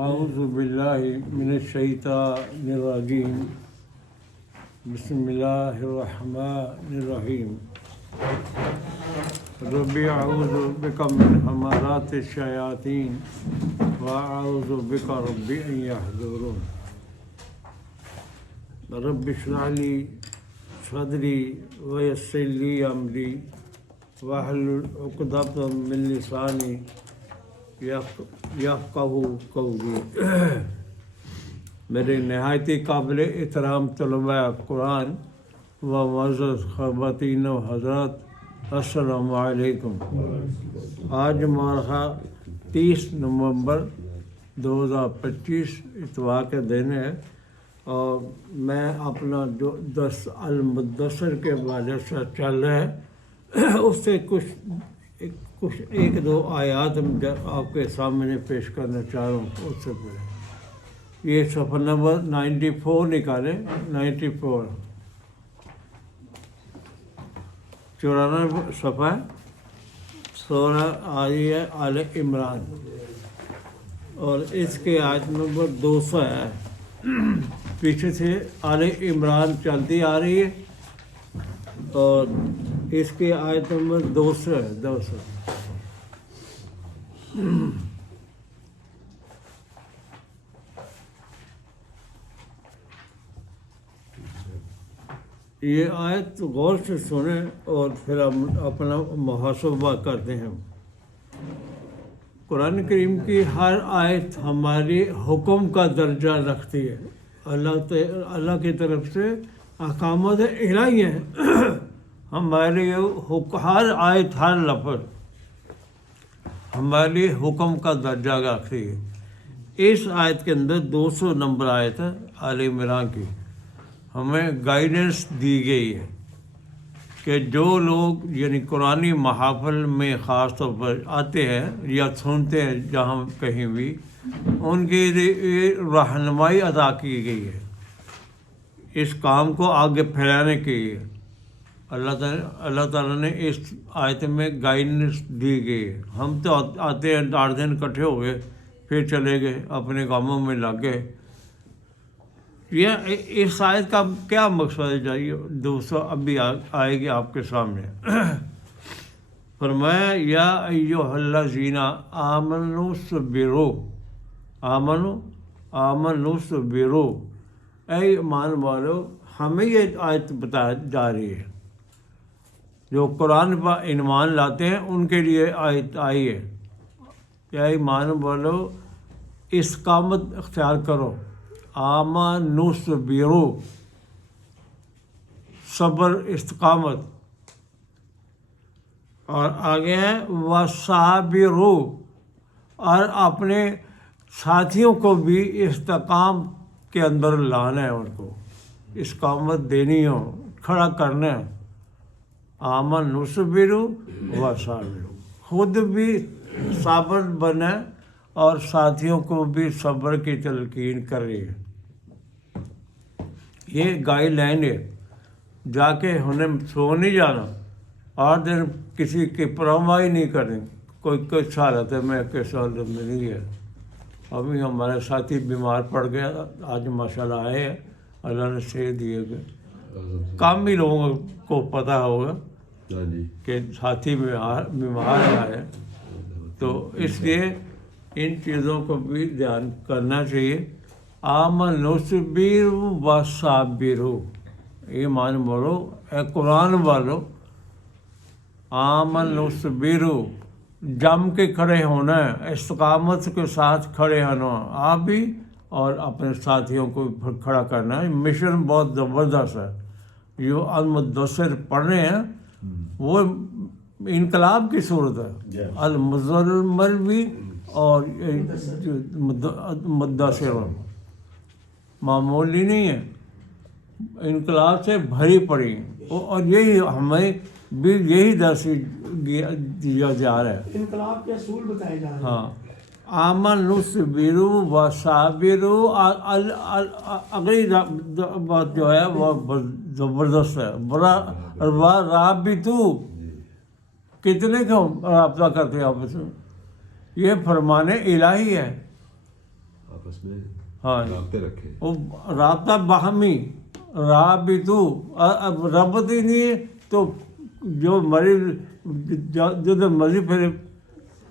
اعوذ باللہ من الشیطان الرجیم بسم اللہ الرحمن الرحیم رب اعوذ بک من حمرات الشیاطین واعوذ بک رب ان یحضرون رب اشرح لی صدری ویسر لی امری واحلل عقدۃ من لسانی یفقہوا قولی۔ میرے نہایتی قابل احترام طلباء قرآن و معزز خواتین و حضرات، السلام علیکم۔ آج مارخہ 30 نومبر 2025 اتوار کے دن ہے، اور میں اپنا جو درس المدثر کے حوالے سے چل رہا ہے اس سے کچھ ایک دو آیات آپ کے سامنے پیش کرنا چاہ رہا ہوں۔ اس سے پہلے یہ صفحہ نمبر 94 نکالیں، 94 94 صفحہ سورہ آیہ آل عمران، اور اس کے آیت نمبر 200 ہے۔ پیچھے سے آل عمران چلتی آ رہی ہے اور اس کی آیت نمبر 200 ہے، 200۔ یہ آیت غور سے سنیں اور پھر ہم اپنا محاسبہ کرتے ہیں۔ قرآن کریم کی ہر آیت ہماری حکم کا درجہ رکھتی ہے۔ اللہ کی طرف سے احکامات الہی ہیں، ہمارے ہر آیت، ہر لفظ ہمارے حکم کا درجہ رکھتی ہے۔ اس آیت کے اندر 200 نمبر آیت ہے آل عمران کی، ہمیں گائیڈنس دی گئی ہے کہ جو لوگ یعنی قرآنی محافل میں خاص طور پر آتے ہیں یا سنتے ہیں جہاں کہیں بھی، ان کے لیے رہنمائی عطا کی گئی ہے اس کام کو آگے پھیلانے کے لیے۔ اللہ تعالیٰ نے اس آیت میں گائیڈنس دی گئی ہے۔ ہم تو آتے ہیں 8 دن اکٹھے ہو گئے پھر چلے گئے اپنے کاموں میں لگ گئے۔ یہ اس آیت کا کیا مقصد ہے؟ جائیے 200 اب بھی آئے گی آپ کے سامنے۔ فرمایا یا ایھا الذین آمنوا اصبروا، آمنوا اصبروا، اے ایمان والو، ہمیں یہ آیت بتائی جا رہی ہے۔ جو قرآن پر ایمان لاتے ہیں ان کے لیے آیت آئی ہے، یا ایمان والو استقامت اختیار کرو، آمنوا اصبروا، صبر، استقامت، اور آگے ہے وصابروا، اور اپنے ساتھیوں کو بھی استقام کے اندر لانا ہے، ان کو استقامت دینی ہو، کھڑا کرنا ہے۔ آمنوا اصبروا وصابروا، خود بھی صابر بنے اور ساتھیوں کو بھی صبر کی تلقین کرے۔ یہ گائیڈ لائن ہے، جا کے انہیں سو نہیں جانا، 8 دن کسی کی پرواہ نہیں کریں، کوئی حالت ہے میں کس حالت میں نہیں ہے۔ ابھی ہمارے ساتھی بیمار پڑ گیا، آج ماشاءاللہ آئے ہیں، اللہ نے صحت دیے گئے۔ کم ہی لوگوں کو پتہ ہوگا کہ ساتھی بیمار آئے، تو اس لیے ان چیزوں کو بھی دھیان کرنا چاہیے۔ آمنوا اصبروا وصابروا، ایمان والو، اے قرآن والو، آمنوا اصبروا، جم کے کھڑے ہونا ہے، استقامت کے ساتھ کھڑے ہونا، آپ بھی اور اپنے ساتھیوں کو کھڑا کرنا ہے۔ مشن بہت زبردست ہے۔ جو المدثر پڑھ رہے ہیں وہ انقلاب کی صورت ہے، المزمل بھی اور مدثر معمولی نہیں ہے، انقلاب سے بھری پڑی، اور یہی ہمیں بھی یہی درس دیا جا رہا ہے، انقلاب کے اصول بتائے جا رہے ہیں۔ ہاں، آمنوا اصبروا وصابروا، اگلی بات جو ہے وہ زبردست ہے، رابطوا، کتنے کو رابطہ کرتے ہیں آپس میں؟ یہ فرمان الہی ہے، آپس میں ہاں رابطے رکھے. وہ رابطہ باہمی رابطو اب ربط ہی نہیں ہے تو جو مریض جو مریض پھر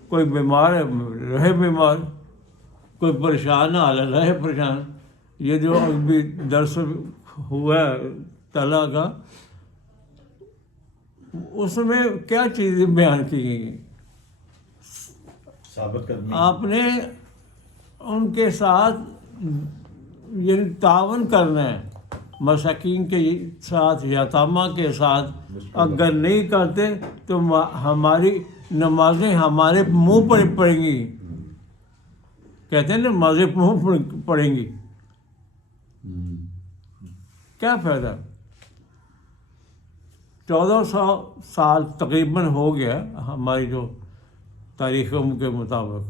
کوئی بیمار ہے رہے بیمار, کوئی پریشان ہے رہے پریشان. یہ جو ابھی درس ہوا ہے تعالیٰ کا, اس میں کیا چیزیں بیان کی گئی ہیں؟ ثابت کرنی آپ نے ان کے ساتھ یعنی تعاون کرنا ہے, مساکین کے ساتھ, یتامہ کے ساتھ. اگر نہیں کرتے تو ہماری نمازیں ہمارے منہ پر پڑیں گی. کہتے ہیں نا نمازیں منہ پر پڑیں گی, کیا فائدہ؟ 1400 سال تقریباً ہو گیا ہماری جو تاریخوں کے مطابق.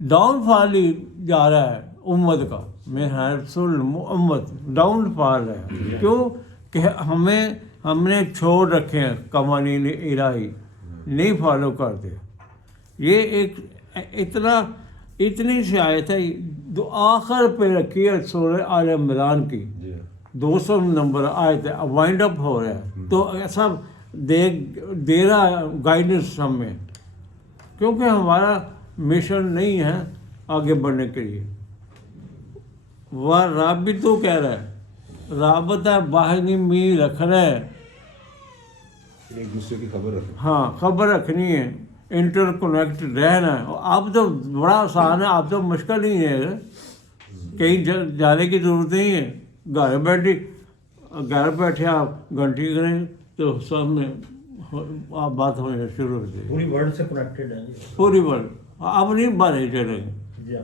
ڈاؤن فال ہی جا رہا ہے امت کا, میں حیث امت ڈاؤن فال ہے. کیوں کہ ہم نے چھوڑ رکھے ہیں قوانین الہی, نہیں فالو کرتے. یہ ایک اتنی سی آیت ہے جو آخر پہ رکھی ہے سورہ آل عمران کی, 200 نمبر آیت ہے, وائنڈ اپ ہو رہا ہے. تو ایسا دے رہا ہے گائیڈنس ہم میں, کیونکہ ہمارا مشن نہیں ہے آگے بڑھنے کے لیے. وہ رابطو کہہ رہا ہے, رابطہ باہمی میں رکھنا ہے, ایک دوسرے کی خبر رکھے. ہاں خبر رکھنی ہے, انٹر کنیکٹ رہنا ہے. اب تو بڑا آسان ہے, اب تو مشکل ہی ہے, کہیں جانے کی ضرورت نہیں ہے. گھر بیٹھے آپ گھنٹی کریں تو سب میں آپ بات ہونے شروع ہو جائے. پوری ورلڈ سے کنیکٹڈ ہے پوری ورلڈ اب نہیں بارے چلیں گے. جی.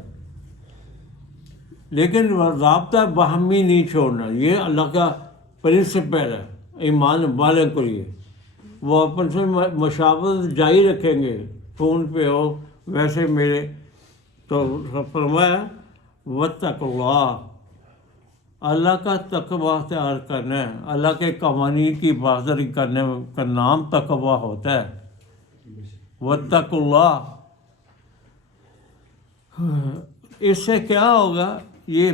لیکن رابطہ باہمی نہیں چھوڑنا, یہ اللہ کا پرنسپل ہے ایمان والے کو لیے. وہ اپن سے مشاورت جاری رکھیں گے, فون پہ ہو ویسے میرے. تو فرمایا واتقوا اللہ, اللہ کا تقوی اختیار کرنا ہے. اللہ کے قوانین کی بازداری کرنے کا نام تقوی ہوتا ہے. واتقوا اللہ. اس سے کیا ہوگا, یہ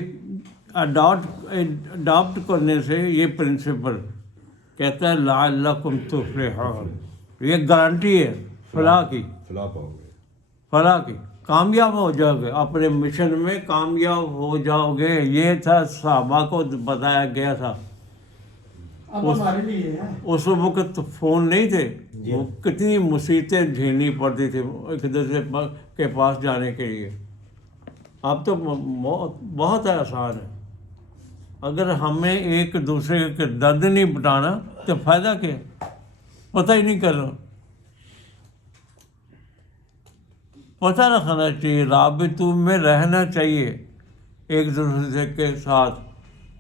اڈاپٹ کرنے سے یہ پرنسپل کہتا ہے لعلکم تفلحون, یہ گارنٹی ہے فلاح کی, فلاح پاؤ گے, فلاح کی. کامیاب ہو جاؤ گے اپنے مشن میں, کامیاب ہو جاؤ گے. یہ تھا صحابہ کو بتایا گیا تھا. اب ہمارے لیے ہے. اس وقت فون نہیں تھے, وہ کتنی مصیبتیں جھیلنی پڑتی تھی ایک دوسرے کے پاس جانے کے لیے. اب تو بہت آسان ہے. اگر ہمیں ایک دوسرے کے درد نہیں بٹانا تو فائدہ کیا, پتہ ہی نہیں کرنا. پتہ رکھنا چاہیے, رابطوں میں رہنا چاہیے ایک دوسرے کے ساتھ.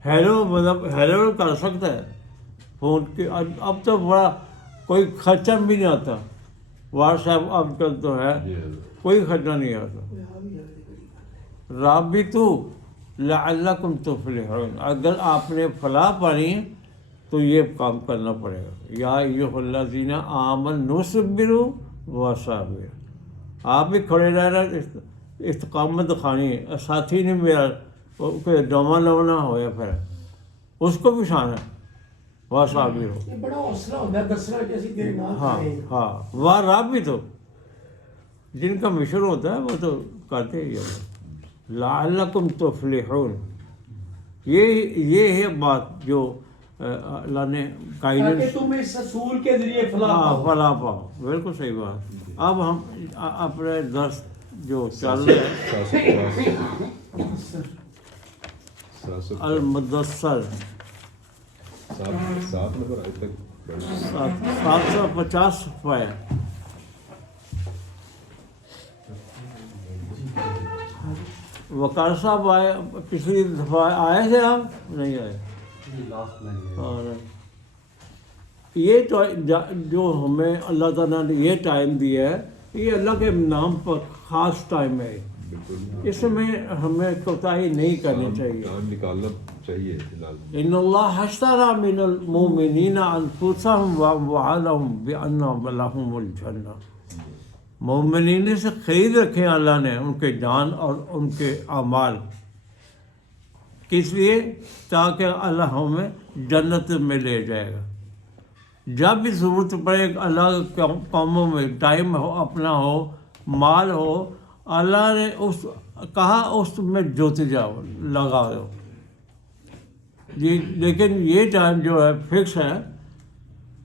ہیلو مطلب ہیلو کر سکتا ہے فون کے. اب تو بڑا کوئی خرچہ بھی نہیں آتا. واٹس ایپ اب کل تو ہے, کوئی خرچہ نہیں آتا. رابطو لعلکم تفلحون, اگر آپ نے فلاح پانی ہے تو یہ کام کرنا پڑے گا. یا ایھا الذین آمنوا اصبروا وصابروا. آپ بھی کھڑے رہنا, استقامت دکھانی ہے. ساتھی نے میرا ڈوما لونا ہوا پھر اس کو بھی شان ہے وصابروا. یہ بڑا حوصلہ ہوتا ہے دسنا کہ اسی تیرے نال ہاں کھڑے ہیں. ہاں وہ رابطو جن کا مشن ہوتا ہے وہ تو کرتے ہی ہیں. لعلکم تفلحون, یہ ہے بات جو اللہ نے تاکہ گائیڈنس. تم اس رسول کے ذریعے فلاح ہاں پاؤ. فلاح پاؤ, بالکل صحیح بات. اب ہم اپنے درس جو چل رہے ہیں المدثر 7 نمبر آج تک 750 صفحہ ہے. وقار صاحب آئے, پچھلی دفعہ آئے تھے آپ, نہیں آئے. اور یہ تو جو ہمیں اللہ تعالیٰ نے یہ ٹائم دیا ہے, یہ اللہ کے نام پر خاص ٹائم ہے. اس میں ہمیں کوتاہی نہیں کرنی چاہیے. ٹائم نکالنا چاہیے. ان اللہ اشتری من المؤمنین انفسهم واموالهم بان لهم الجنہ. مومنین سے خرید رکھے ہیں اللہ نے ان کے جان اور ان کے اعمال، کس لیے؟ تاکہ اللہ ہمیں جنت میں لے جائے گا۔ جب بھی ضرورت پڑے اللہ کے کاموں میں، ٹائم ہو اپنا ہو، مال ہو، اللہ نے اس میں جوتے جاؤ، لگا دو جی۔ لیکن یہ ٹائم جو ہے فکس ہے،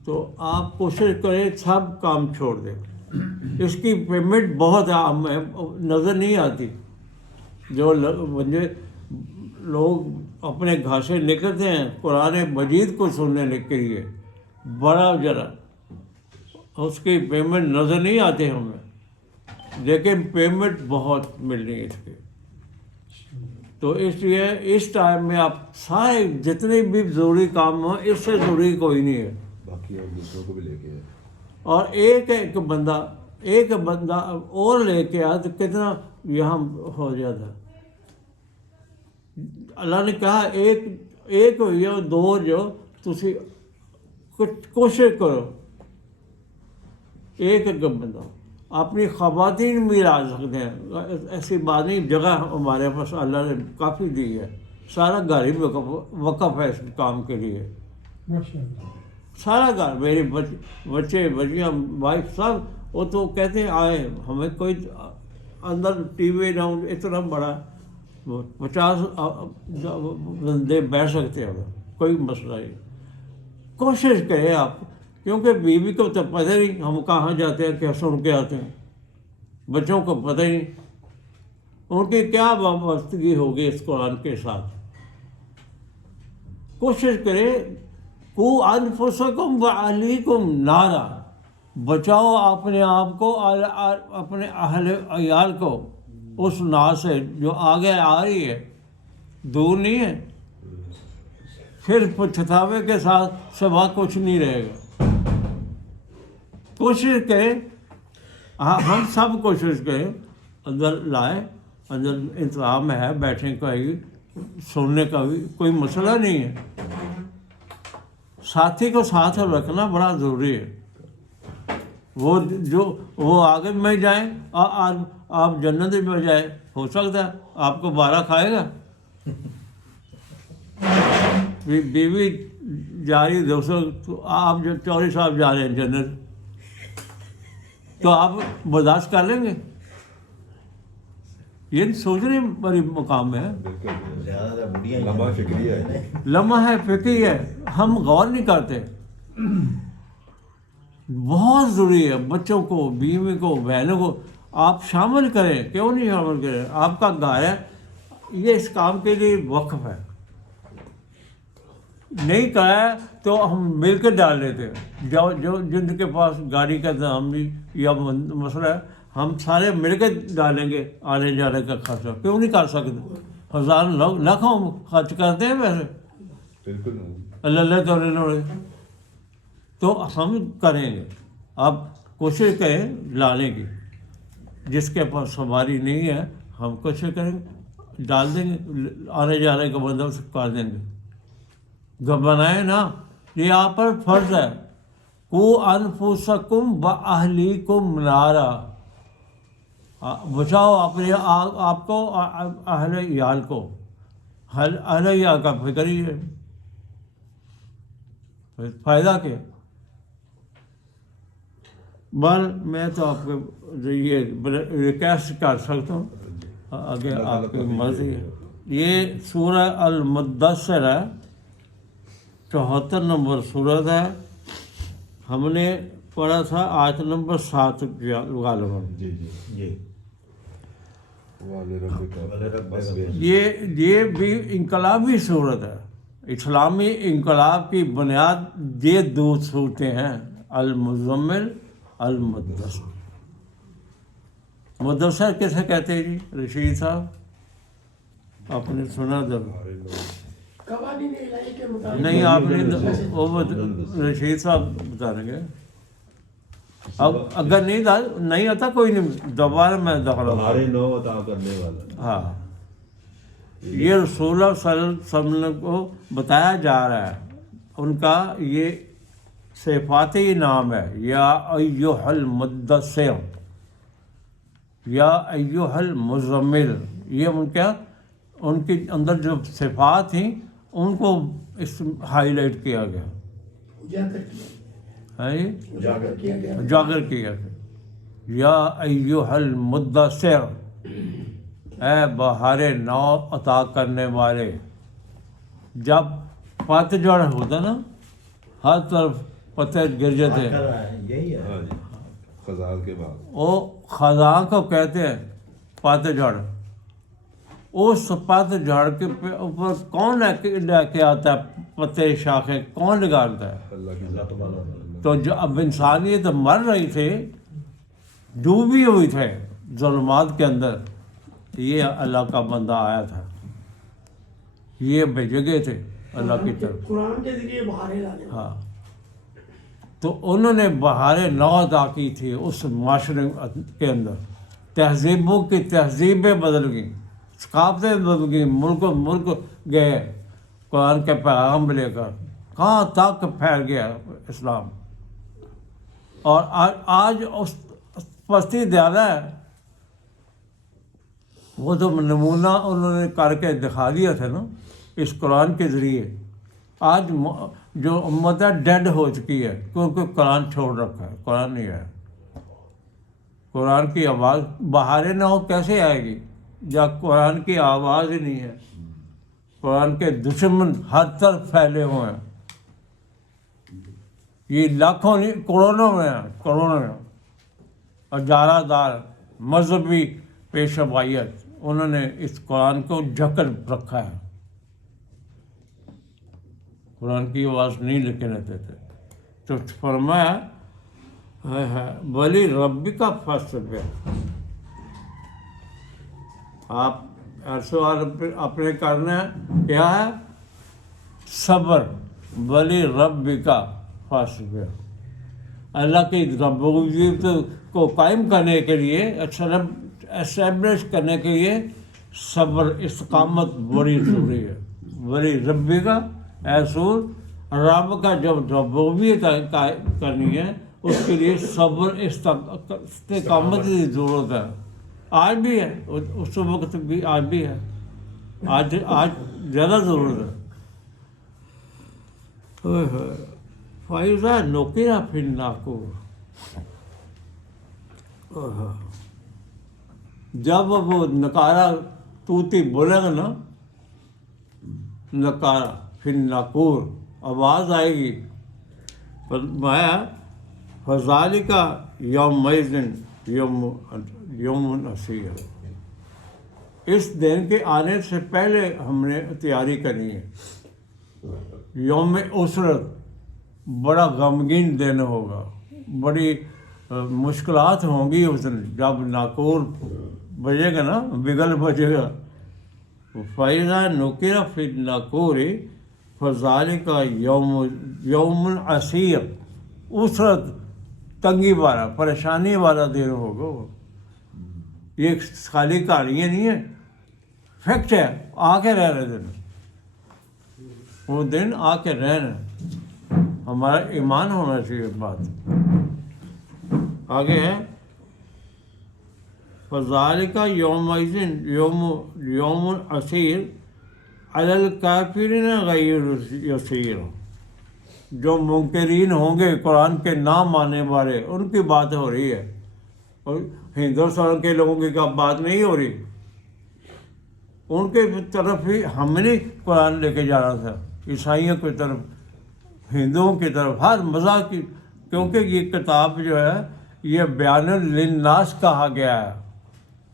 تو آپ کوشش کریں سب کام چھوڑ دیں۔ اس کی پیمنٹ بہت عام ہے، نظر نہیں آتی۔ جو لوگ اپنے گھر سے نکلتے ہیں قرآن مجید کو سننے کے لیے، بڑا ذرا اس کی پیمنٹ نظر نہیں آتی ہمیں، لیکن پیمنٹ بہت ملنی ہے اس کی۔ تو اس لیے اس ٹائم میں آپ سارے جتنے بھی ضروری کام ہوں، اس سے ضروری کوئی نہیں ہے۔ باقی اور دوسروں کو بھی لے کے آئے۔ اور ایک بندہ اور لے کے آیا تو کتنا یہاں ہو جاتا۔ اللہ نے کہا ایک یا دو جو تسی کوشش کرو، ایک بندہ اپنی خواتین بھی لا سکتے ہیں، ایسی بات نہیں۔ جگہ ہمارے پاس اللہ نے کافی دی ہے، سارا گھر ہی وقف ہے اس کام کے لیے، سارا گھر، میرے بچے بچیاں وائف سب، وہ تو کہتے ہیں آئے، ہمیں کوئی اندر ٹی وی نہ اتنا بڑا 50 بندے بیٹھ سکتے ہیں، کوئی مسئلہ نہیں۔ کوشش کریں آپ، کیونکہ بیوی کو تو پتہ نہیں ہم کہاں جاتے ہیں، کیا سن کے آتے ہیں، بچوں کو پتہ ہی نہیں ان کی کیا وابستگی ہوگی اس قرآن کے ساتھ۔ کوشش کریں قو انفسکم واہلیکم نارا، بچاؤ اپنے آپ کو اور اپنے اہل عیال کو اس نار سے جو آگے آ رہی ہے، دور نہیں ہے، پھر پچھتاوے کے ساتھ سوا کچھ نہیں رہے گا۔ کوشش کریں، ہم سب کوشش کریں، اندر لائے، اندر انتظام ہے بیٹھنے کا بھی، سننے کا بھی، کوئی مسئلہ نہیں ہے۔ ساتھی کو ساتھ رکھنا بڑا ضروری ہے۔ وہ آگے میں جائیں اور آپ جنت میں جائیں، ہو سکتا ہے آپ کو بارہ کھائے گا۔ بیوی جا رہی دوستوں، تو آپ جو چوری صاحب جا رہے ہیں جنت، تو آپ برداشت کر لیں گے؟ یہ سوچنے بڑی مقام ہے، لمحہ فکری ہے، لمحہ فکری ہے، ہم غور نہیں کرتے۔ بہت ضروری ہے بچوں کو، بیوی کو، بہنوں کو آپ شامل کریں، کیوں نہیں شامل کریں؟ آپ کا گھر ہے، یہ اس کام کے لیے وقف ہے، نہیں کرایا تو ہم مل کے ڈال لیتے ہیں۔ جو جن کے پاس گاڑی کا انتظام نہیں یا مسئلہ ہے، ہم سارے مل کے ڈالیں گے آنے جانے کا خرچہ، کیوں نہیں کر سکتے؟ ہزار لاکھوں خرچ کرتے ہیں پیسے، بالکل اللہ تعالیٰ، تو ہم کریں گے۔ آپ کوشش کریں لانے کی، جس کے پاس سواری نہیں ہے ہم کوشش کریں گے ڈال دیں گے، آنے جانے کا بندوبست کر دیں گے۔ گھبرائیں نا، یہ آپ پر فرض ہے۔ قو انفسکم واہلیکم نارا، بچاؤ اپنے آپ کو اور اہل عیال کو۔ اہل عیال کا فکر ہی ہے، فائدہ کیا؟ میں تو آپ کے یہ ریکویسٹ کر سکتا ہوں، اگر آپ کی مرضی ہے۔ یہ سورہ المدثر ہے، 74 نمبر سورت ہے، ہم نے پڑھا تھا آیت نمبر 7 غالباً۔ جی یہ بھی انقلابی صورت ہے، اسلامی انقلاب کی بنیاد یہ دو صورتیں ہیں، المزمل، المدثر۔ مدثر کیسے کہتے ہیں جی رشید صاحب؟ آپ نے سنا جب قوانین الہی کے مطابق نہیں، آپ نے وہ رشید صاحب بتا رہے گے۔ اب اگر نہیں آتا کوئی نہیں، دوبارہ میں دخل ہمارے نو عطا کرنے والا۔ ہاں، یہ رسول اللہ صلی اللہ علیہ وسلم کو بتایا جا رہا ہے، ان کا یہ صفاتی نام ہے، یا ایھا المدثر، یا ایھا المزمل، یہ ان کے اندر جو صفات تھیں ان کو اس ہائی لائٹ کیا گیا اجاگر کیا، ہے، اجاگر کیا گیا۔ اجاگر کیا گیا۔ یا ایھا المدثر، اے بہار نو عطا کرنے والے۔ جب پتجھڑ ہوتا نا، ہر طرف پتے گر جاتے ہیں، یہی ہے۔ ہاں جی، خزان کے بعد وہ خزاں کو کہتے ہیں پتجھڑ۔ اس پتجھڑ کے اوپر کون لے کے آتا ہے پتے شاخیں، کون نکالتا ہے؟ اللہ کی ذات والا ہے۔ تو جو اب انسانیت مر رہی تھی، ڈوبی ہوئی تھے ظلمات کے اندر، یہ اللہ کا بندہ آیا تھا، یہ بھیجے گئے تھے اللہ کی طرف۔ قرآن کے ذریعے بہاریں لانے والے۔ ہاں، تو انہوں نے بہار نو عطا کی تھی اس معاشرے کے اندر۔ تہذیبوں کی تہذیبیں بدل گئیں، ثقافتیں بدل گئیں، ملک گئے قرآن کے پیغام لے کر، کہاں تک پھیل گیا اسلام۔ اور آج اس پستی زیادہ ہے، وہ تو نمونہ انہوں نے کر کے دکھا دیا تھا نا اس قرآن کے ذریعے۔ آج جو امت ہے ڈیڈ ہو چکی ہے، کیونکہ قرآن چھوڑ رکھا ہے، قرآن نہیں ہے۔ قرآن کی آواز بہار نو کیسے آئے گی جب قرآن کی آواز ہی نہیں ہے؟ قرآن کے دشمن ہر طرف پھیلے ہوئے ہیں، یہ لاکھوں نہیں کروڑوں میں ہیں، کروڑوں میں، اور جارہ دار مذہبی پیشوائیت انہوں نے اس قرآن کو جکڑ رکھا ہے۔ قرآن کی آواز نہیں لکھنے دیتے۔ تو فرمایا ولی ربی کا فاصبر، آپ سوال اپنے کرنا ہے کیا ہے؟ صبر، ولی ربی کا فاصبر، اللہ کی ربوبیت کو قائم کرنے کے لیے، اسٹیبلش کرنے کے لیے صبر، استقامت بڑی ضروری ہے۔ ولی ربی کا ایسور، رب کا جب ربوبیت کرنی ہے اس کے لیے صبر استقامت کی ضرورت ہے۔ آج بھی ہے، اس وقت بھی آج بھی ہے، آج زیادہ ضرورت ہے۔ فَإِذَا نُقِرَ فِي النَّاقُورِ، جب وہ نکارا طوطی بولے گا نا، نکارا فی الناقور، آواز آئے گی، فرمایا فذالک یومئذ یوم عسیر، اس دن کے آنے سے پہلے ہم نے تیاری کرنی ہے۔ یوم عسرت، بڑا غمگین دن ہوگا، بڑی مشکلات ہوں گی اس دن، جب ناقور بجے گا نا، بگل بجے گا۔ فَإِذَا نُقِرَ فِي النَّاقُورِ فَذَلِكَ یوم عسیر، عسرت، تنگی والا، پریشانی والا دن ہوگا وہ۔ یہ خالی کہانیاں نہیں ہیں، فیکٹ ہے، آ کے رہ رہے دن، وہ دن آ کے رہنا، ہمارا ایمان ہونا چاہیے بات۔ آگے ہے فَذَلِكَ يَوْمَئِذٍ یوم عسیر علی الکافرین غیر یسیر، جو منکرین ہوں گے قرآن کے نام ماننے والے، ان کی بات ہو رہی ہے، اور ہندوستان کے لوگوں کی بات نہیں ہو رہی۔ ان کے طرف ہی ہم نے قرآن لے کے جانا تھا، عیسائیوں کی طرف، ہندوؤں کی طرف، ہر مذہب کی، کیونکہ یہ کتاب جو ہے یہ بیان للناس کہا گیا ہے،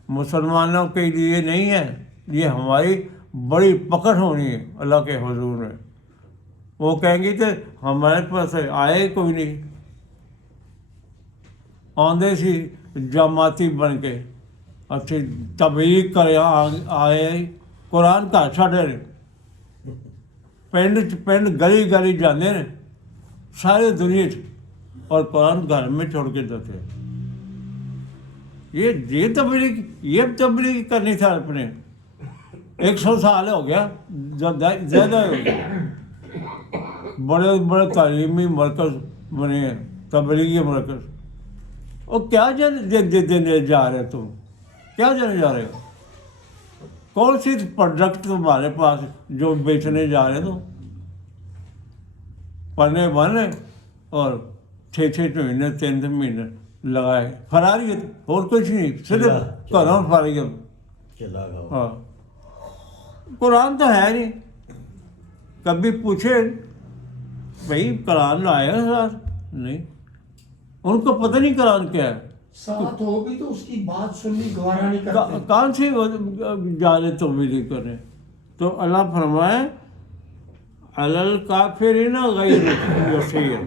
مسلمانوں کے لیے نہیں ہے۔ یہ ہماری بڑی پکڑ ہونی ہے اللہ کے حضور میں۔ وہ کہیں گے کہ ہمارے پاس آئے کوئی نہیں، آندے سی جماعتی بن کے اچھی تبلیغ کرے آئے، قرآن کا چھڈے پنڈ گلی گلی جانے نے ساری دنیا اور قرآن گھر میں چھوڑ کے دیتے۔ یہ تبلیغ کرنی تھا اپنے، 100 سال ہو گیا، زیادہ ہو گیا، بڑے بڑے تعلیمی مرکز بنے ہیں، تبلیغی مرکز، اور کیا دینے جا رہے تم؟ کیا دینے جا رہے ہو؟ کون سی پروڈکٹ تمہارے پاس جو بیچنے جا رہے ہو؟ پڑھنے والے اور 6 مہینے 3 مہینے لگائے فراریت اور کچھ نہیں، صرف گھروں فراریت. چلا گا ہاں قرآن تو ہے نہیں. کبھی پوچھے بھائی قرآن لایا ساتھ؟ نہیں، ان کو پتہ نہیں قرآن کیا ہے. ساتھ ہو بھی تو اس کی بات سننی گوارا نہیں کرتے. کون سی جانے تو بھی نہیں کرے. تو اللہ فرمائے علی الکافرین غیر یسیر،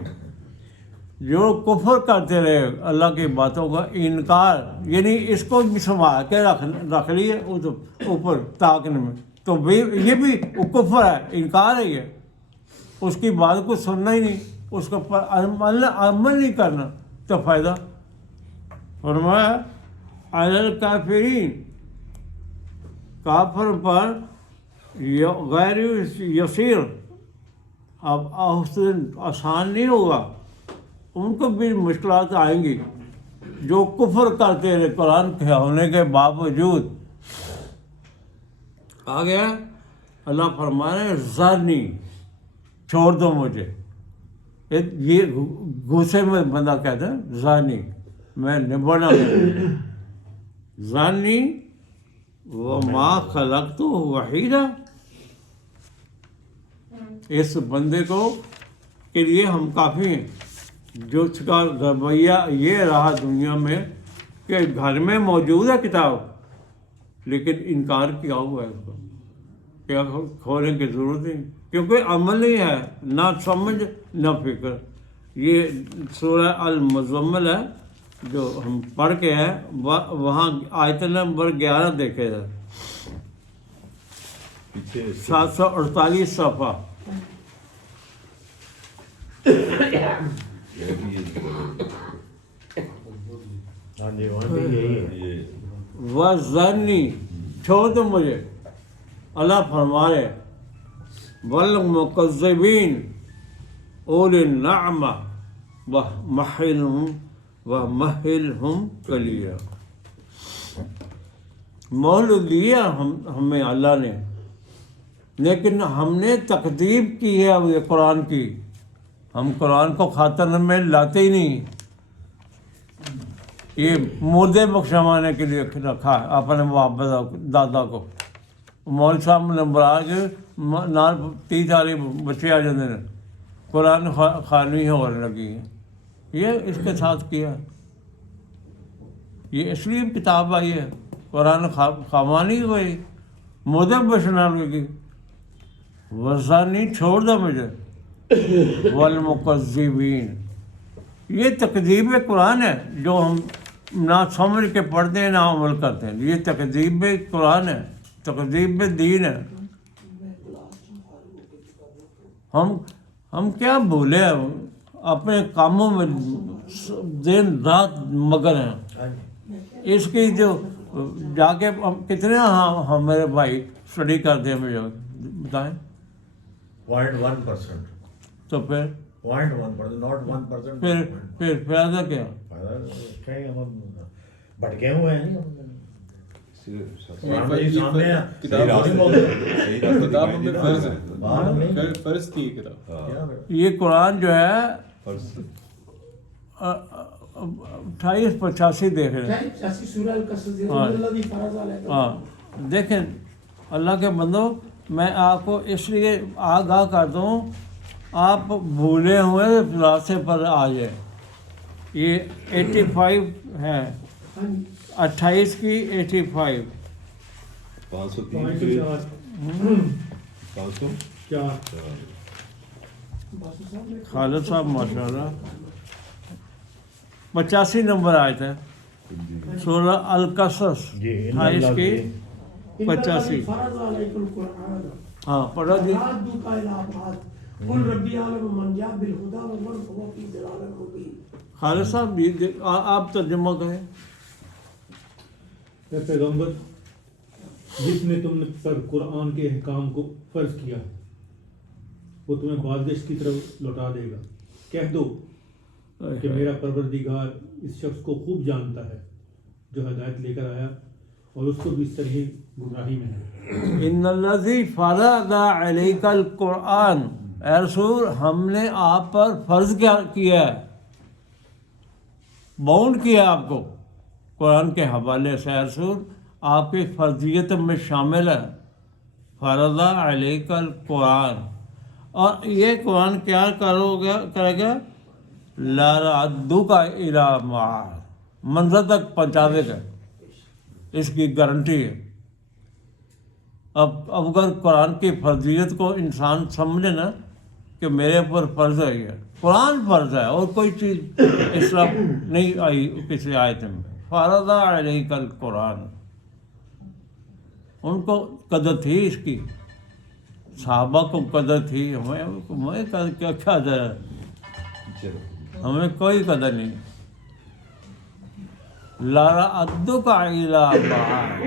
جو کفر کرتے رہے اللہ کی باتوں کا انکار، یعنی اس کو بھی سنبھال کے رکھ لیے اوپر تاکنے میں، تو یہ بھی کفر ہے، انکار ہے. یہ اس کی بات کو سننا ہی نہیں، اس کے پر عمل نہیں کرنا تو فائدہ. فرمایا علی الکافرین، کافر پر غیر یسیر، اب آسان نہیں ہوگا، ان کو بھی مشکلات آئیں گی جو کفر کرتے رہے قرآن کے ہونے کے باوجود. آ گیا اللہ فرمانے ذرنی، چھوڑ دو مجھے. یہ غصے میں بندہ کہتا ہے ذرنی، میں نبڑا ذرنی وما خلقت وحیدا. اس بندے کو کے لیے ہم کافی ہیں. جو اس کا رویہ یہ رہا دنیا میں کہ گھر میں موجود ہے کتاب لیکن انکار کیا ہوا ہے، اس کو کیا کھولنے کی ضرورت نہیں، کیونکہ عمل نہیں ہے، نہ سمجھ نہ فکر. یہ سورہ المزمل ہے جو ہم پڑھ کے ہیں، وہاں آیت نمبر 11 دیکھے جائے، 748 صفحہ. ہاں جی وہاں بھی یہی ہے. وَذَرْنِي، چھوڑ دو مجھے. اللہ فرما رہے وَالْمُكَذِّبِينَ أُولِي النَّعْمَةِ وَمَهِّلْهُمْ قَلِيلًا. مہلت دیا ہمیں اللہ نے، لیکن ہم نے تکذیب کی ہے یہ قرآن کی. ہم قرآن کو خاطر میں لاتے ہی نہیں. یہ مردے بخشوانے کے لیے رکھا ہے اپنے باپ دادا کو. مول صاحب نمبر آ کے نال 30 سال بچے آ جاتے ہیں، قرآن خوانی ہونے لگی ہے. یہ اس کے ساتھ کیا، یہ اس لیے کتاب آئی ہے. قرآن خوانی ہوئی، مردے بخشوانے کی. وزانی، چھوڑ دو مجھے. والمکذبین، یہ تکذیب قرآن ہے جو ہم نہ سمجھ کے پڑھتے ہیں نہ عمل کرتے ہیں. یہ تکذیب قرآن ہے، تکذیب دین ہے. ہم کیا بھولے اپنے کاموں میں دن رات مگن ہیں. اس کی جو جا کے کتنے ہمارے بھائی اسٹڈی کرتے ہیں مجھے بتائیں. 0.1%. تو پھر 0.1%, not 1%. پھر فائدہ کیا؟ کہیں ہم بھٹکے ہوئے ہیں. فرض کی کتاب. یہ قرآن جو ہے 2885 دیکھ رہے ہیں. سورہ القصص الذی فرض علیکم. ہاں دیکھیں اللہ کے بندو، میں آپ کو اس لیے آگاہ کرتا ہوں آپ بھولے ہوئے راستے پر آ جائیں. یہ 85 ہے، 28 کی 85. 503 خالد صاحب ماشاء اللہ 85 نمبر آئے تھے سورہ القصص 28 کی 85. فرض علیکم القرآن. ہاں پڑھو جی. قل ربی عالم من جاء بالہدی ومن هو فی ضلال مبین. خالد صاحب آپ ترجمہ کریں. اے پیغمبر، جس نے تم نے پر قرآن کے احکام کو فرض کیا وہ تمہیں بازگشت کی طرف لوٹا دے گا. کہہ دو کہ میرا پروردگار اس شخص کو خوب جانتا ہے جو ہدایت لے کر آیا اور اس کو بھی اس طرح گمراہی میں ہے. ان الذی فرض علیک القرآن، اے رسول ہم نے آپ پر فرض کیا ہے، باؤنڈ کیا آپ کو قرآن کے حوالے سے. اے رسول آپ کی فرضیت میں شامل ہے فرض علیک القرآن. اور یہ قرآن کیا کرے گا؟ لا ردوک الی معاد، منزل تک پہنچا دے گا، اس کی گارنٹی ہے. اب اگر قرآن کی فرضیت کو انسان سمجھے نا کہ میرے اوپر فرض ہے، یہ قرآن فرض ہے اور کوئی چیز اس طرح نہیں آئی کسی آیت میں. فرض علیک القرآن، ان کو قدر تھی اس کی، صحابہ کو قدر تھی، ہمیں کیا قدر ہے؟ ہمیں کوئی قدر نہیں. لا ردوک الی معاد،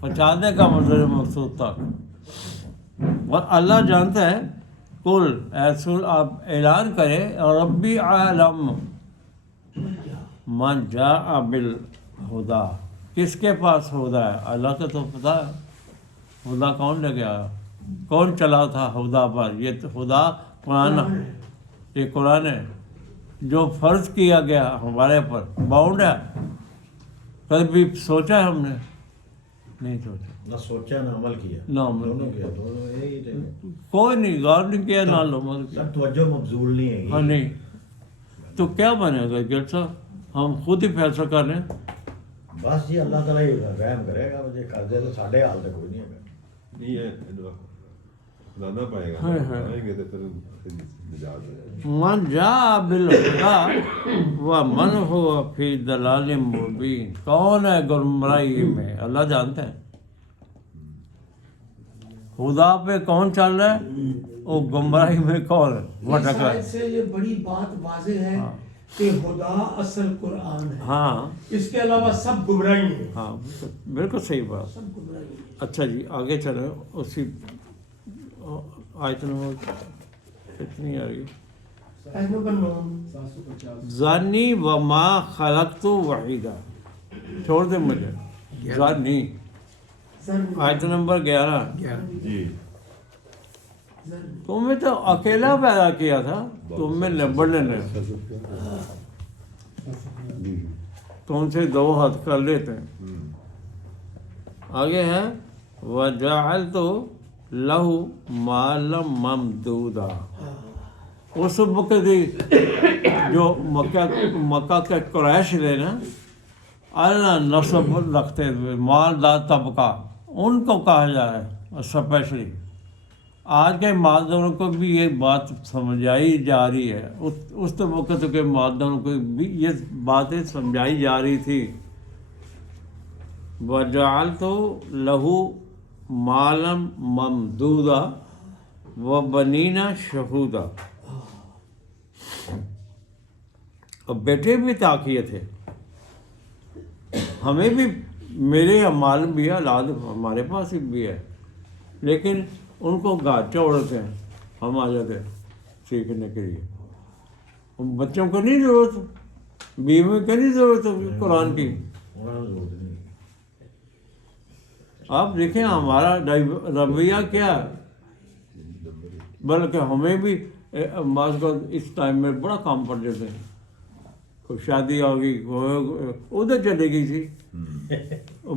پہنچانے کا مطلب مقصود تک. اور اللہ جانتا ہے. قل اے رسول آپ اعلان کریں ربی عالم من جاء بالہدا، کس کے پاس ہدا ہے؟ اللہ کا تو پتہ ہے. ہدا کون لے گیا، کون چلا تھا ہدا پر؟ یہ تو خدا قرآن، یہ قرآن ہے جو فرض کیا گیا ہمارے پر، باؤنڈ ہے. کبھی سوچا ہے ہم نے؟ نہیں سوچا، نہ سوچا نہ عمل کیا، نہ عمل دونوں کیا، دونوں یہی تھے. کوئی نہیں غور نہیں کیا، نہ لو مر کیا. سب توجہ مبذول نہیں ہے. ہاں نہیں تو کیا بنے گا جج صاحب؟ ہم خود ہی فیصلہ کر رہے ہیں. بس جی اللہ تعالیٰ ہی رحم کرے گا، مجھے کر دے تو ساڈے حال تک کوئی نہیں ہے. نہیں ہے لانا پڑے گا، ہائے ہائے. آئیں گے تو پھر نجات ہو جائے گی. من جاء بالہدی ومن هو فی ضلال مبین، کون ہے گمراہی میں؟ اللہ جانتا ہے. خدا پہ کون چل رہا ہے، وہ گمراہی میں کون ہے اس بھٹک رہا آیت ہے. سے یہ بڑی بات واضح ہے کہ خدا اصل قرآن ہے، ہاں اس کے علاوہ سب گمراہی ہیں، ہاں بالکل صحیح بات. سب گمراہی ہیں. اچھا جی آگے چلیں. اسی آیت نمبر کتنی آ رہی ہے؟ آیت نمبر 9. ذانی وما خلقت وحیدہ، چھوڑ دیں مجھے. ذانی آیت نمبر 11. جی تمہیں تو اکیلا پیدا کیا تھا، تم میں لبڑنے نے، تم سے دو ہاتھ کر لیتے ہیں. آگے ہے وَجَعَلْتُ لَهُ مَالًا مَمْدُودًا. اس وقت جو مکہ کے قریش لے نا اللہ نسب رکھتے ہوئے مالدار طبقہ، ان کو کہا جائے اسپیشلی. آج کے مالداروں کو بھی یہ بات سمجھائی جا رہی ہے، اس وقت کے مالداروں کو بھی یہ باتیں سمجھائی جا رہی تھی. وَجَعَلْتُ لَهُ مَالًا مَمْدُودًا وَبَنِينَ شَهُودًا. اور بیٹے بھی تاکیے تھے، ہمیں بھی، میرے مال بھی ہے، اولاد ہمارے پاس بھی ہے، لیکن ان کو گاچا اڑتے ہیں، ہم آ جاتے ہیں سیکھنے کے لیے. بچوں کو نہیں ضرورت، بیوی کو نہیں ضرورت قرآن کی. انہوں نے ضرورت نہیں. آپ دیکھیں ہمارا رویہ کیا ہے، بلکہ ہمیں بھی بعض کا اس ٹائم میں بڑا کام پڑ جاتے ہیں. کوئی شادی آ گئی، ادھر چلے گئی تھی،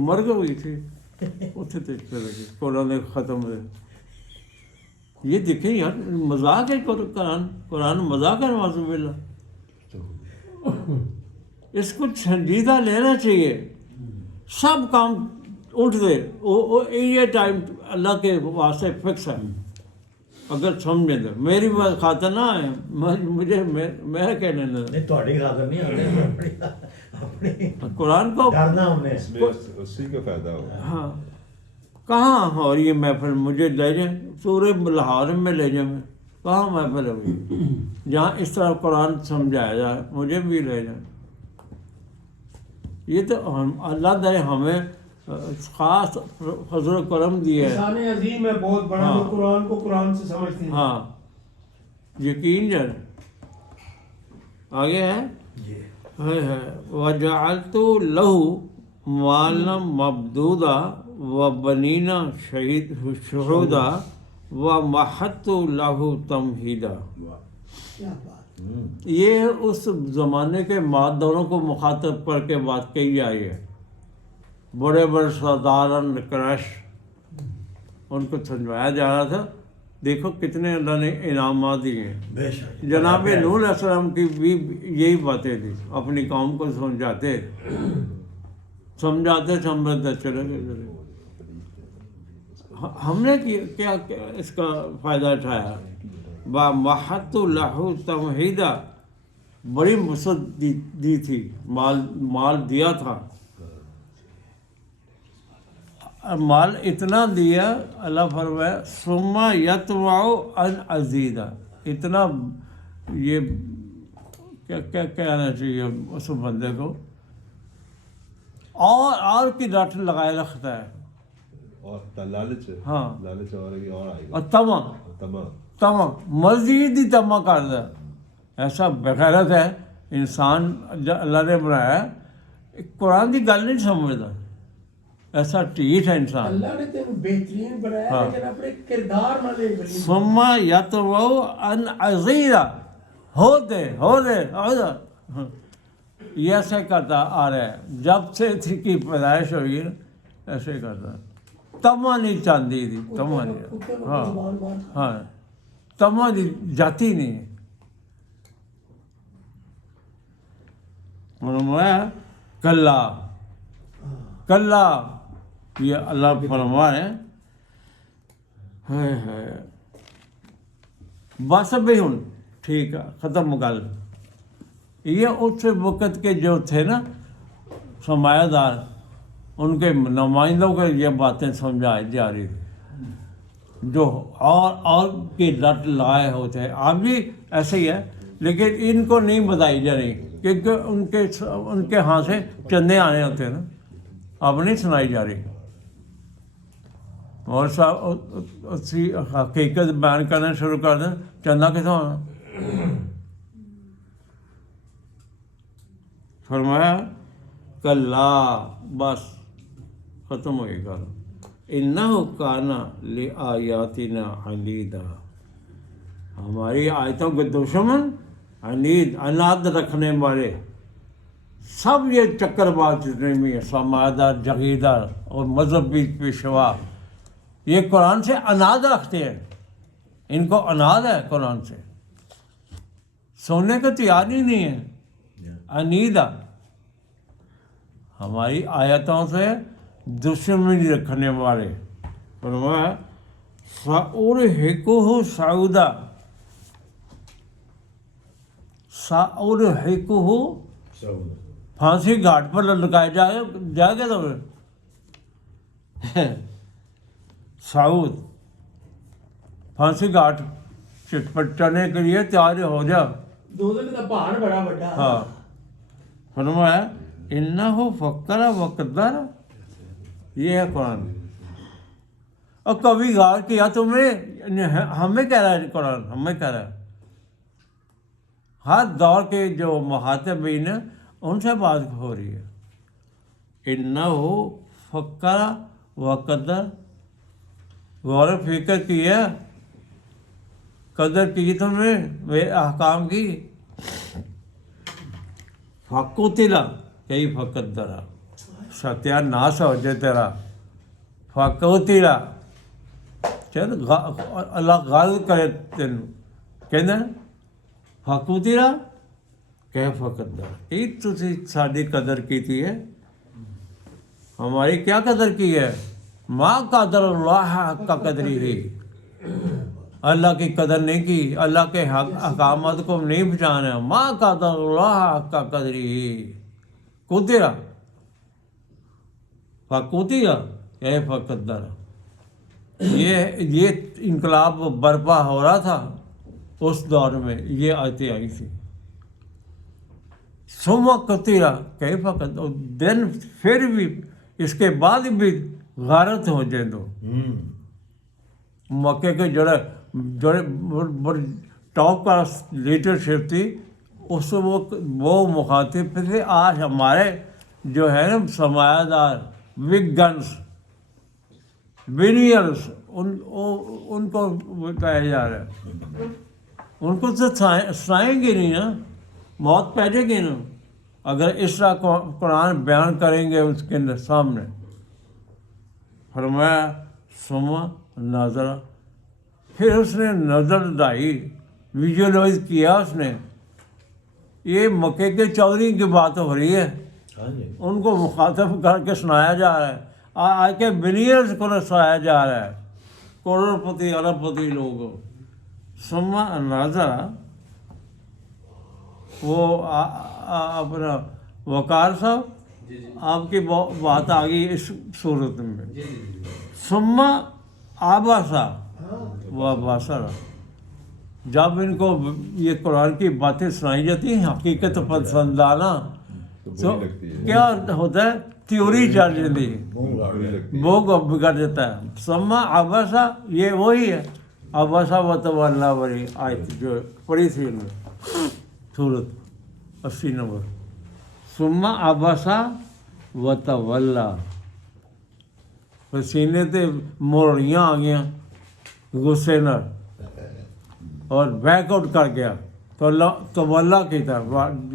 مر گئی تھی، اتنے تک چلے گئی، قرآن ختم ہے. یہ دیکھیں یار مذاق ہے قرآن مذاق ہے. نعوذ باللہ. اس کو سنجیدہ لینا چاہیے. سب کام اٹھ دے، یہ ٹائم اللہ کے واسطے فکس ہے. اگر سمجھیں تو میری بات خاطر نہ ہے، مجھے میں کہنے نہ نہیں تھوڑی خاطر نہیں آتے، اپنی قرآن کو کرنا ہم نے. اس میں اسی کا فائدہ ہوگا. ہاں کہاں ہو رہی ہے محفل؟ مجھے لے جائیں سورہ لاہور میں لے جائیں. کہاں محفل ہوگی جہاں اس طرح قرآن سمجھایا جائے؟ مجھے بھی لے جائیں. یہ تو اللہ نے ہمیں خاص فضل و کرم دیے ہے. احسان عظیم ہے بہت بڑا، جو قرآن کو قرآن سے سمجھتے ہیں. ہاں یقین جان. آگے ہے وَجَعَلْتُ لَهُ مالنا مبدودا و بنینا شہید شہودا و محت لہو تمہیدا. کیا بات. یہ اس زمانے کے مادداروں کو مخاطب کر کے بات کہی جائی ہے. بڑے بڑے سرداران کرش ان کو سمجھایا جا رہا تھا دیکھو کتنے اللہ نے انعامات دیے ہیں. بے شک جناب نوح علیہ السلام کی بھی یہی باتیں تھی. اپنی قوم کو سمجھاتے سمجھاتے چلے گئے. ہم نے کیا اس کا فائدہ اٹھایا. با محت لہو تمہیدا بڑی وسعت دی تھی. مال دیا تھا. مال اتنا دیا اللہ فرمایا ثم یتبع ان ازیدہ. اتنا یہ کیا کہنا چاہیے اس بندے کو اور کی ڈٹ لگائے رکھتا ہے. اور لالچ. ہاں لالچ اور آئے گا. اور تمام مزید ہی تما کر دے. ایسا بغیرت ہے انسان اللہ نے بنایا. قرآن کی گل نہیں سمجھتا. ایسا ٹھیک ہے انسان. اللہ نے تینوں بہترین بنایا لیکن اپنے کردار نہ لے بلی. ثم یتبع ان ازیدہ ہو دے. یہ ایسے کرتا آ رہا ہے جب سے اس کی پیدائش ہوئی ایسے کرتا. تما نہیں چاندی تھی. تما نہیں. ہاں تما جاتی نہیں. کلا یہ اللہ فرمائے بس بھی ہوں ٹھیک ہے ختم گل. یہ اس وقت کے جو تھے نا سرمایہ دار ان کے نمائندوں کو یہ باتیں سمجھائی جا رہی تھی جو اور کی لت لائے ہوتے ہیں. آپ بھی ایسے ہی ہے لیکن ان کو نہیں بتائی جا رہی کیونکہ ان کے ہاں سے چندے آنے ہوتے ہیں نا. اب نہیں سنائی جا رہی. اور صاحب حقیقت بیان کرنا شروع کر دیں چندہ کتنا ہونا. فرمایا کلا بس ختم ہوئے گا. انہ کان لآیاتنا عنیدا. ہماری آیتوں کے دشمن عنید اناد رکھنے والے سب یہ چکر باز جتنے بھی ہیں سرمایہ دار جگیردار اور مذہبی پیشوا یہ قرآن سے اناد رکھتے ہیں. ان کو اناد ہے قرآن سے. سونے کا تیار ہی نہیں ہے. انیدہ ہماری آیتوں سے دشمنی رکھنے والے. فرمایا سأرہقہ صعودا. سأرہقہ پھانسی گھاٹ پر لٹکائے جائے گا تو سعود پھانسی گھاٹ پر چڑھنے کے لیے تیار ہو جا. دوزخ کا پہاڑ بڑا بڑا. ہاں فرمایا انہ فکر و قدر. یہ ہے قرآن. اور کبھی غور کیا تمہیں ہمیں کہہ رہا ہے قرآن ہمیں کہہ رہا ہے. ہر دور کے جو مخاطبین ہیں ان سے بات ہو رہی ہے. انہ فکر و قدر. غور و فکر کی ہے قدر کی تم نے میرے احکام کی. فقتلا کئی فقدرا ستیہ ناس ہو جائے تیرا. فقتلا چل اللہ غالب کرے تین کہنا فقتلا کہ فقدر. ایک تو ساری قدر کی تھی ہے. ہماری کیا قدر کی ہے. ما قدر اللہ حق قدری ہی. اللہ کی قدر نہیں کی. اللہ کے احکامات کو نہیں پہچانا. ما قدر اللہ حق قدری ہی. قدرا فقتلا کیف قدر. یہ انقلاب برپا ہو رہا تھا اس دور میں یہ آیتیں آئی تھی. ثم قتلا کیف قدر. دن پھر بھی اس کے بعد بھی غارت ہو جائے تو مکے کے جڑے ٹاپ کا لیڈرشپ تھی اس وقت وہ مخاطب تھے. آج ہمارے جو ہے نا سرمایہ دار بگ گنس بلینئرس ان کو بتایا جا رہا ہے. ان کو تو سنائیں گے نہیں نا, موت پہلے گی نا اگر اس طرح قرآن بیان کریں گے اس کے سامنے. فرمایا سما نظر, پھر اس نے نظر ڈائی, ویژولائز کیا اس نے. یہ مکے کے چودھری کی بات ہو رہی ہے, ہاں جی ان کو مخاطب کر کے سنایا جا رہا ہے. آج کے بلینئرز کو سنایا جا رہا ہے, کروڑ پتی ارب پتی لوگوں. سما نظر, وہ اپنا وقار صاحب آپ کی بات آ گئی اس صورت میں. سما آباسا و باسرا, جب ان کو یہ قرآن کی باتیں سنائی جاتی ہیں حقیقت پسندانہ, تو کیا ہوتا ہے, تھیوری چل جاتی ہے, وہ بگڑ جاتا ہے. سما آباسا یہ وہی ہے, آباسا و تولا والی آیت جو پڑھی تھی انہوں نے صورت 80 نمبر. سما آباسا و تولا, پسینے تے موڑیاں آ گیا غصے نال اور بیک آؤٹ کر گیا. تولا کی طرف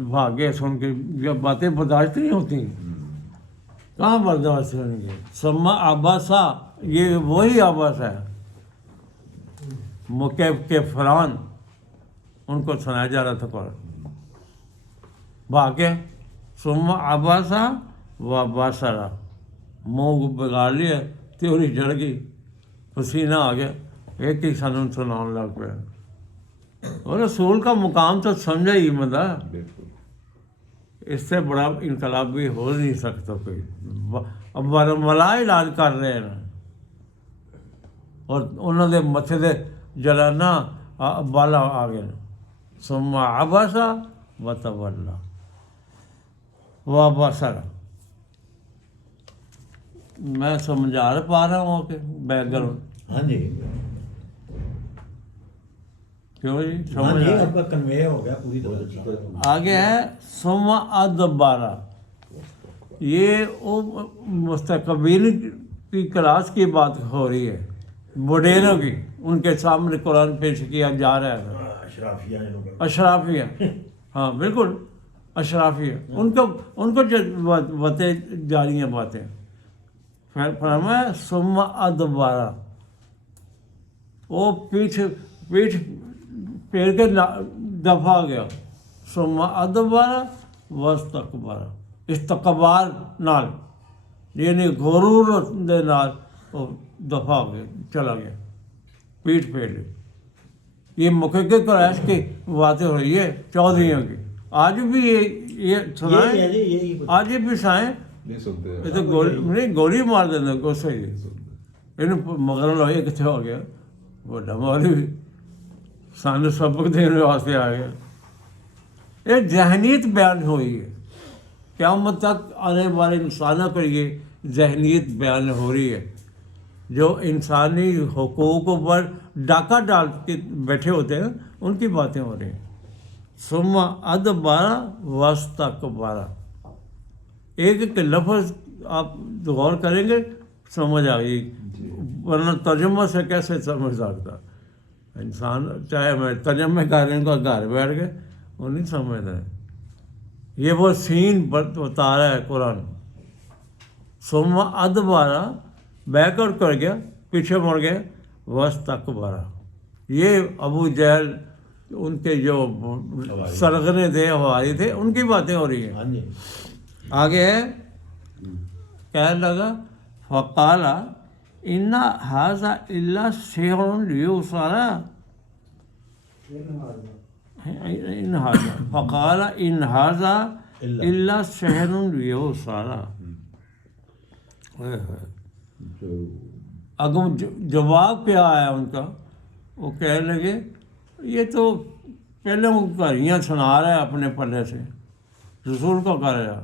بھاگ گئے سن کے. جب باتیں برداشت نہیں ہوتی کہاں برداشت ہوں گے. سما آباسا یہ وہی آباسا ہے, مکیب کے فران ان کو سنایا جا رہا تھا قرآن. بھاگے سما آباسا و باسرا, منہ بگاڑ لیا, تیوری جڑ گئی, پسینہ آ گیا, ایک ہی سنن سنانے لگ پہ. اور رسول کا مقام تو سمجھا ہی مطلب, اس سے بڑا انقلاب بھی ہو نہیں سکتا کوئی. اب ملا علاج کر رہے ہیں اور انہوں نے متھے دے جلانا بالا آ گیا. سما عباسا و تولا و باسرا. میں سمجھا پا رہا ہوں کہ بیک گراؤنڈ ہاں جی کیوں جی ہاں سمجھ جی آ آپ کا کنوے ہو گیا پوری طرح. آگے ہے سما ادبارہ. یہ مستقبل کی کلاس کی بات ہو رہی ہے, بوڑھیروں کی. ان کے سامنے قرآن پیش کیا جا رہا ہے. اشرافیہ اشرافیہ, ہاں بالکل اشرافیہ. ان کو جو باتیں جاری ہیں باتیں. فرمایا سما ادبارہ, وہ پیٹھ پھیر کے دفع گیا. سما ادبارہ واستکبارہ, استقبال نال یعنی غرور دے نال وہ دفع ہو گیا, چلا گیا, پیٹھ پھیر لی. یہ مکے کے قریش کی باتیں ہو رہی ہے چودھریوں کی. آج بھی یہ سنائیں, آج بھی سائیں, نہیں سنتے یہ تو گولی مار دینا غصے کی. مگر لوگ کتنے ہو گیا, بڑا مولوی سانو سبق دینے واسطے آ گیا. یہ ذہنیت بیان ہوئی ہے, قیامت تک آنے والے انسانوں پر یہ ذہنیت بیان ہو رہی ہے, جو انسانی حقوق پر ڈاکہ ڈال کے بیٹھے ہوتے ہیں, ان کی باتیں ہو رہی ہیں. سما ادبارہ واستکبارہ, ایک ایک لفظ آپ غور کریں گے سمجھ آ گئی, ورنہ ترجمہ سے کیسے سمجھ سکتا انسان. چاہے میں ترجمہ کرنے کا گھر بیٹھ گئے وہ نہیں سمجھ رہے. یہ وہ سین بتا رہا ہے قرآن. سما ادبارہ, بیک آؤٹ کر گیا, پیچھے مڑ گیا. واستکبارہ, یہ ابو جہل ان کے جو سرغنے تھے, ہواری تھے, ان کی باتیں ہو رہی ہیں. ہاں جی آگے ہے کہنے لگا فقال ان ھذا الا سحر یؤثر. ان ھذا فقال ان ھذا الا سحر یؤثر. اگم جواب کیا آیا ان کا, وہ کہنے لگے یہ تو پہلے وہ کہانیاں سنا رہا ہے اپنے پلے سے, رسول کو کہہ رہا.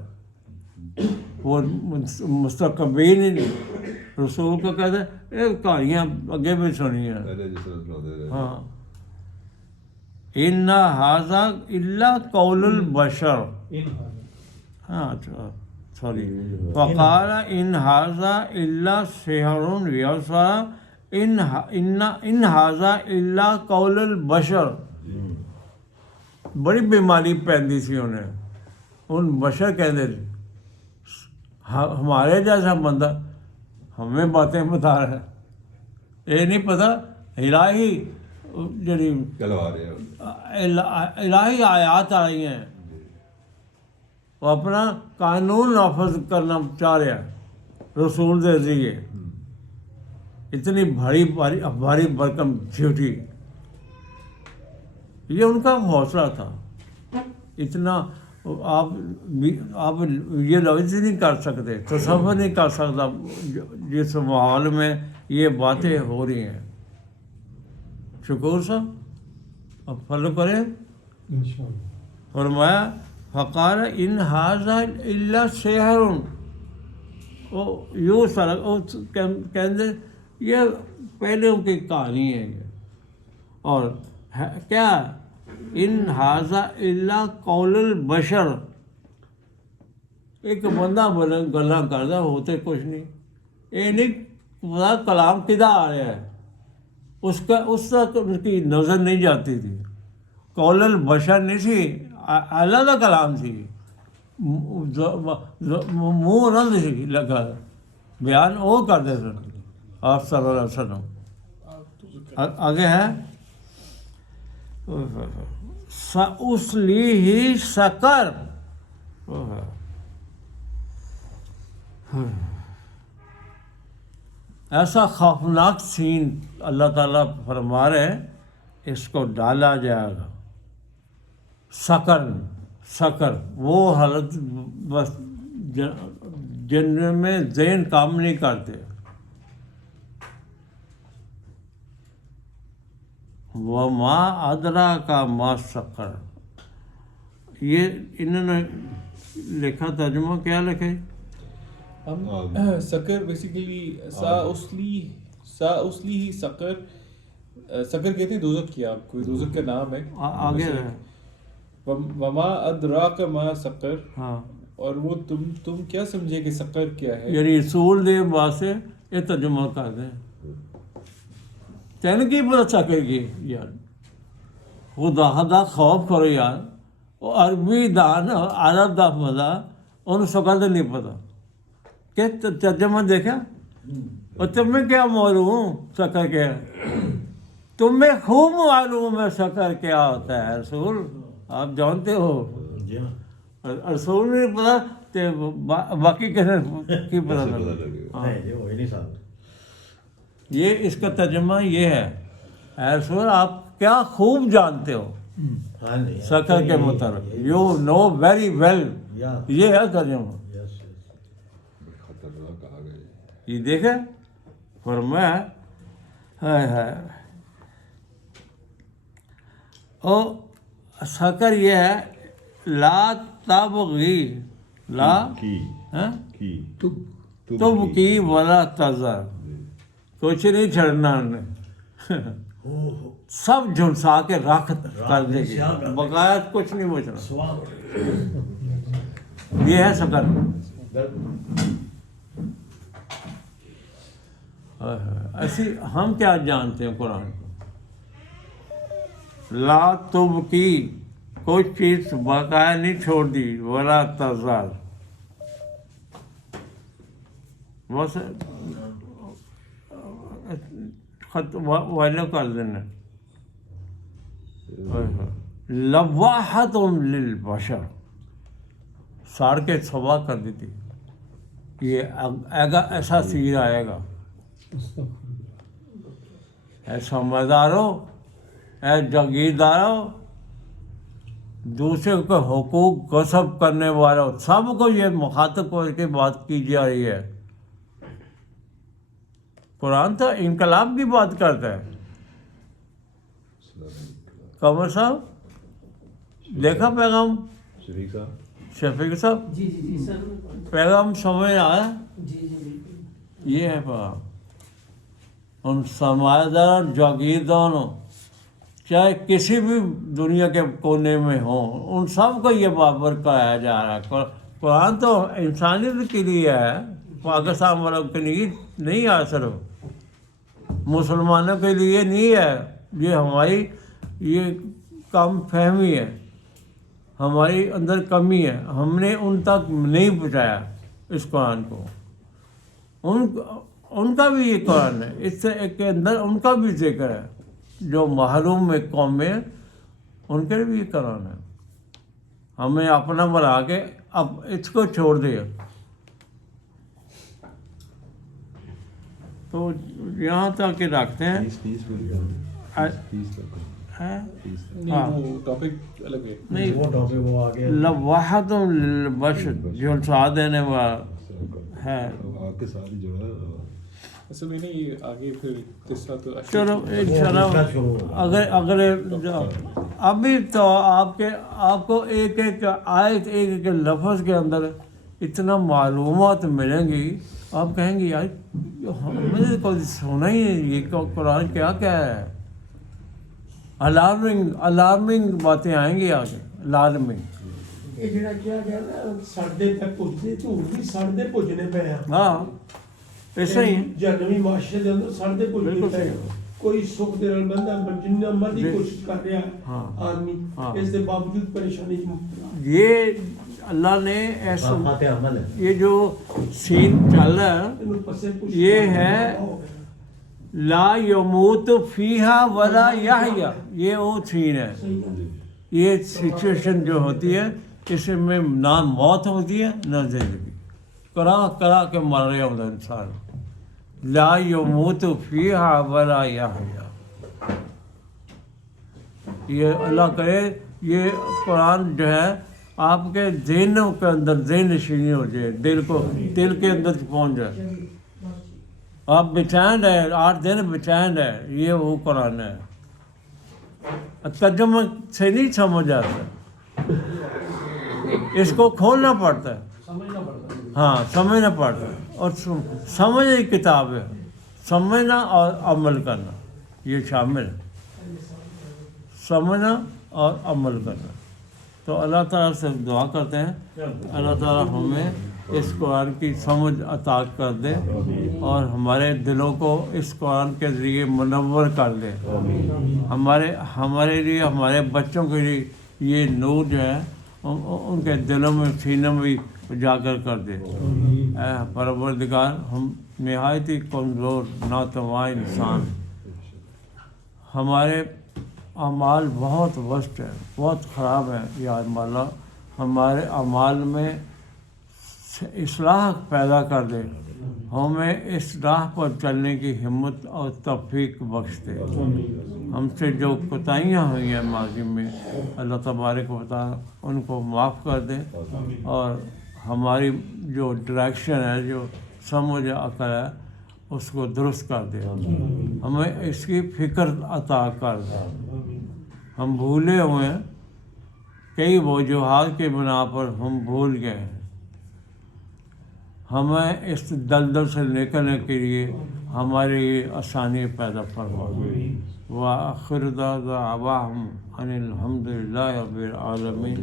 وہ مستقبل رسول کو کہتے ہیں یہ کہانیاں اگے بھی سنی ہیں. پہلے جس طرح سناتے رہے. ہاں, ان ھذا الا قول البشر. ہاں اچھا سوری فقال ان ھذا الا سحر یوسا ان ھذا الا قول البشر. بڑی بیماری پیندی سی انہیں. ان بشر کہتے تھے ہمارے جیسا بندہ ہمیں باتیں بتا رہا ہے. یہ نہیں پتہ الہی جڑی چلو آ رہے ہیں. الہی آیات آ رہی ہیں. وہ اپنا قانون نافذ کرنا چاہ رہا ہے رسول کے ذریعے. اتنی بھاری برکم جھوٹی. یہ ان کا حوصلہ تھا. اتنا آپ یہ لفظ نہیں کر سکتے, تصور نہیں کر سکتا جس ماحول میں یہ باتیں ہو رہی ہیں. شکور صاحب اب فالو کریں. انشاءاللہ. فرمایا فقال ان ھذا الا سحر. یوں کہتے یہ پہلے ان کی کہانی ہے یہ. اور کیا ان ھذا الا قول البشر. ایک بندہ گلاں کردا ہوتے کچھ نہیں. یہ نہیں پتا کلام کدھر آ رہا ہے. اس تک ان کی نظر نہیں جاتی تھی. قول البشر نہیں سی, اللہ کا کلام سی. منہ نہ سی لگا, بیان وہ کرتے تھے آپ صلی اللہ علیہ وسلم. آگے ہے سأصلیہ سقر. ایسا خوفناک سین اللہ تعالیٰ فرما رہے ہیں, اس کو ڈالا جائے گا سقر. وہ حالت بس جن میں ذہن کام نہیں کرتے. وما ادراک ما سقر. یہ انہوں نے لکھا ترجمہ کیا لکھے؟ سقر بیسیکلی سا اسلی ہی سقر. سقر کہتے ہیں دوزخ کی. آپ کو دوزخ کا نام ہے. آگے ہے وما ادراک ما سقر. ہاں, اور وہ تم کیا سمجھے کہ سقر کیا ہے. یعنی رسول دے واسطے یہ ترجمہ کر دیں. تین کی پتہ سکے گی یار, خدا خوف کرو یار. وہ عربی دان عرب دا مزہ انہوں سکل تو نہیں پتا کہ ترجمہ دیکھا. اور تمہیں کیا معلوم سکر کیا؟ تمہیں خوب معلوم ہے سکر کیا ہوتا ہے رسول. آپ جانتے ہو. رسول نہیں پتا تو باقی کیسے کی پتا لگا. وہی نہیں صاحب. یہ اس کا ترجمہ یہ ہے, اے رسول آپ کیا خوب جانتے ہو سقر کے متعلق. You know very well. یہ ہے ترجمہ. خطرناک آ گئے. یہ دیکھے فرمایا ہے او سقر یہ ہے لا تبغی لا تب کی ولا تذر. کچھ نہیں چھڑنا انہیں, سب جھنسا کے رکھ کر دے گی, بقایا کچھ نہیں بچنا. یہ ہے سقر. ایسی ہم کیا جانتے ہیں قرآن کو. لا تب کی کوئی چیز بقایا نہیں چھوڑ دی, ولا تذر بس ویلو کر دینا. لواحت للبشر ساڑ کے صبا کر دیتی. یہ ایسا سیر آئے گا. اے سمجھدارو, اے جاگیردارو, دوسرے کے حقوق غصب کرنے والوں, سب کو یہ مخاطب کر کے بات کی جا رہی ہے. قرآن تو انقلاب کی بات کرتا ہے. قمر صاحب دیکھا پیغام شفیق صاحب جی سر. پیغام سمجھ آیا. جی بالکل. یہ ہے پیغام. ان سرمایہ دار جاگیردانوں چاہے کسی بھی دنیا کے کونے میں ہوں, ان سب کو یہ بابر کرایا جا رہا ہے. قرآن تو انسانیت کے لیے ہے، پاکستان والوں کے لیے نہیں ہے، صرف مسلمانوں کے لیے نہیں ہے. یہ ہماری یہ کم فہمی ہے، ہماری اندر کمی ہے، ہم نے ان تک نہیں پہنچایا اس قرآن کو. ان کا بھی یہ قرآن ہے، اس سے کے اندر ان کا بھی ذکر ہے. جو محروم قوم ہے ان کے لیے بھی یہ قرآن ہے. ہمیں اپنا بنا کے اب اس کو چھوڑ دیا. تو یہاں تک کہ رکھتے ہیں. نہیں وہ ٹاپک الگ ہے. نہیں وہ ٹاپک وہ آگے لواحت البشر جو ساتھ دینے والا ہے. آپ کے ساتھ ہی جو ہے اصل میں نہیں یہ آگے پھر قصہ تو چلو انشاءاللہ اگلے ابھی تو آپ کو ایک ایک آیت ایک ایک لفظ کے اندر اتنا معلومات ملیں گی. آپ کہیں گے یار ہمیں نے کوئی سنا ہی نہیں، یہ قرآن کیا کیا ہے. الارمنگ باتیں آئیں گی آگے. الارمنگ یہ جڑا کیا گیا نا سڑدے تک پہنچتے تو بھی سڑدے پہنچنے پہ ہیں. ہاں ایسا ہی ہے. جنوی معاشرے کے اندر سڑدے پہنچنے بالکل پہ صحیح. ہیں. کوئی سکھ دے بندہ جنہ مرضی جی. کوشش کر رہا ہے ہاں. آدمی ہاں. اس کے باوجود پریشانی کی مبتلا. یہ اللہ نے ایسا آفات عمل ہے. یہ جو سین چل رہا ہے انہوں پسے کچھ یہ ہے لا یموت فیہا ولا یحیا. یہ وہ سین ہے. یہ سچویشن جو ہوتی ہے اس میں نہ موت ہوتی ہے نہ زندگی. کرا کے مر رہا ہوتا ہے انسان. لا یموت فیہا ولا یحیا. یہ اللہ کرے یہ قرآن جو ہے آپ کے ذہنوں کے اندر ذہن نشینی ہو جائے، دل کے اندر پہنچ جائے. آپ بچین ہے 8 دن بچین ہے. یہ وہ قرآن ہے. ترجمہ سے نہیں سمجھ آتا، اس کو کھولنا پڑتا ہے. ہاں سمجھنا پڑتا ہے. اور سمجھ ایک کتاب ہے. سمجھنا اور عمل کرنا یہ شامل ہے. سمجھنا اور عمل کرنا. تو اللہ تعالیٰ سے دعا کرتے ہیں اللہ تعالیٰ ہمیں اس قرآن کی سمجھ عطا کر دے اور ہمارے دلوں کو اس قرآن کے ذریعے منور کر دے. ہمارے لیے ہمارے بچوں کے لیے یہ نور جو ہے ان کے دلوں میں سینوں میں اجاگر کر دے. اے پروردگار ہم نہایت ہی کمزور ناتواں انسان، ہمارے اعمال بہت ورسٹ ہے، بہت خراب ہے. یا مولا ہمارے اعمال میں اصلاح پیدا کر دے، ہمیں اس راہ پر چلنے کی ہمت اور توفیق بخش دے. ہم سے جو کوتاہیاں ہوئی ہیں ماضی میں اللہ تبارک و تعالیٰ ان کو معاف کر دے اور ہماری جو ڈائریکشن ہے جو سمجھ عقل ہے اس کو درست کر دے. ہمیں اس کی فکر عطا کر دے. ہم بھولے ہوئے ہیں، کئی وجوہات کے بنا پر ہم بھول گئے ہیں. ہمیں اس دلدل سے نکلنے کے لیے ہمارے لیے آسانی پیدا فرما. وآخر دعواہم ان الحمد للہ رب العالمین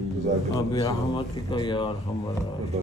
وبرحمتک یا ارحم الراحمین.